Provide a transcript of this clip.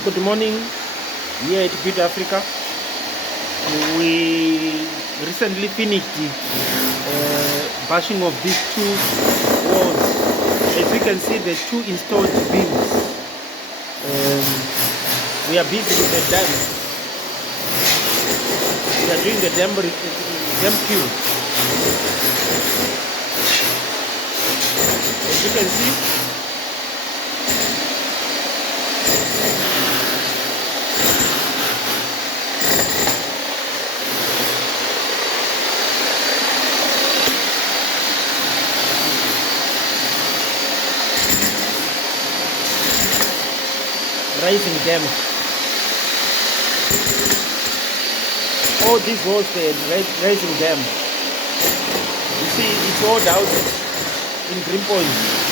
Good morning here at Beauty Africa. We recently finished bashing of these two walls. As you can see, the two installed beams. We are busy with the dam. We are doing the dam cube. As you can see, rising dam. All these walls, the rising dam. You see, it's all houses in Green Point.